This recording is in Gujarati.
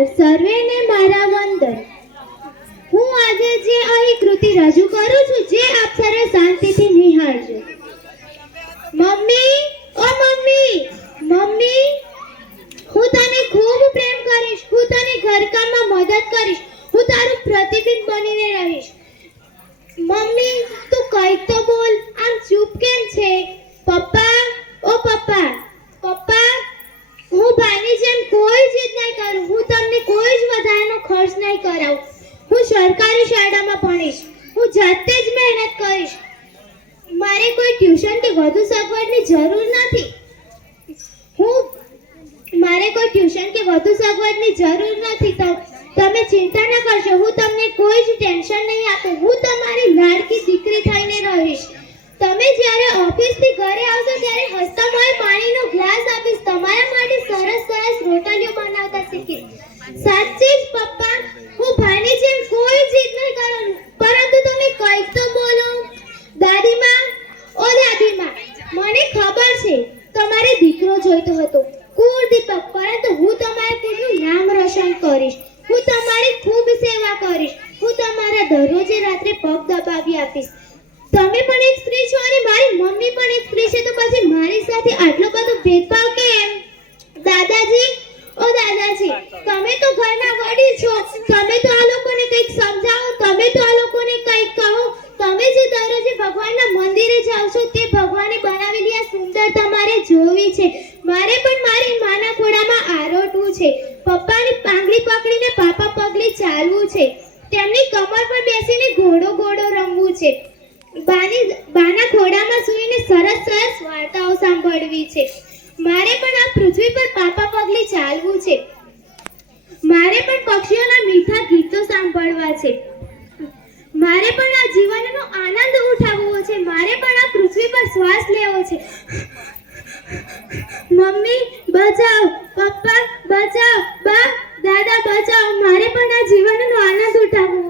નમસ્કાર સર્વેને મારા વંદન. હું આજે જે અહીં કૃતિ રજૂ કરું છું જે આપ સર્વે શાંતિથી નિહાળજો. મમ્મી, ઓ મમ્મી, મમ્મી, હું તને ખૂબ પ્રેમ કરીશ. હું તને ઘરકામમાં મદદ કરીશ. હું તારું પ્રતિબિંબ બનીને રહીશ. મમ્મી, તું કંઈક તો બોલ. આમ ચૂપ કેમ છે? પપ્પા, ઓ પપ્પા, પપ્પા, હું ભાઈની જેમ કોઈ જીદ નહીં કરું. હું તમને કોઈ જ વધારાનો ખર્ચ નહીં કરાવું. હું સરકારી શાળામાં ભણીશ. હું જાતે જ મહેનત કરીશ. મારે કોઈ ટ્યુશન કે વધુ સગવડની જરૂર નથી. મારે કોઈ ટ્યુશન કે વધુ સગવડની જરૂર નથી. તમે ચિંતા ન કરશો. હું તમને કોઈ જ ટેન્શન નહીં આપું. હું તમારી લાડકી દીકરી થઈને રહીશ. તમે જ્યારે ઓફિસથી ઘરે આવશો ત્યારે હસતા મોંએ પાણીનો ગ્લાસ આપીશ. તમારા માટે સરસ સરસ રોટલીઓ બનાવતા શીખીશ. સાચે જ પપ્પા, હું ભાઈની જેમ કોઈ જીદ નહીં કરું. પરંતુ તમે કંઈક તો બોલો. દાદીમા, ઓ દાદીમા, મને ખબર છે તમારે દીકરો જોઈતો હતો, કુળદીપક. પરંતુ હું તમારા કુળનું નામ રોશન કરીશ. હું તમારી ખૂબ સેવા કરીશ. હું તમારા દરરોજે રાત્રે પગ દબાવી આપીશ. તમે પણ એક સ્ત્રી છો અને મારી મમ્મી પણ એક સ્ત્રી છે, તો પછી મારી સાથે આટલો બધો ભેદભાવ કેમ? દાદાજી, ઓ દાદાજી, તમે તો ઘરના વડીલ છો. તમે તો આ લોકોને કંઈક સમજાવો. તમે તો આ લોકોને કંઈક કહો. તમે જે દરરોજે ભગવાનના મંદિરે જાવ છો તે ભગવાને બનાવેલી આ સુંદરતા મારે જોવી છે. મારે પણ મારી માના ખોળામાં આરોટવું છે. પપ્પાની પાંગડી પકડીને પાપા પગલે ચાલવું છે. તેમની કમર પર બેસીને ઘોડો ઘોડો રમવું છે. બાના ખોળામાં સૂઈને સરસ સરસ વાર્તાઓ સાંભળવી છે. મારે પણ આ પૃથ્વી પર પાપા પગલે ચાલવું છે. મારે પણ પક્ષીઓના મીઠા ગીતો સાંભળવા છે. મારે પણ આ જીવનનો આનંદ ઉઠાવવો છે. મારે પણ આ પૃથ્વી પર શ્વાસ લેવો છે. મમ્મી બચાવ, પપ્પા બચાવ, બા દાદા બચાવ. મારે પણ આ જીવનનો આનંદ ઉઠાવવો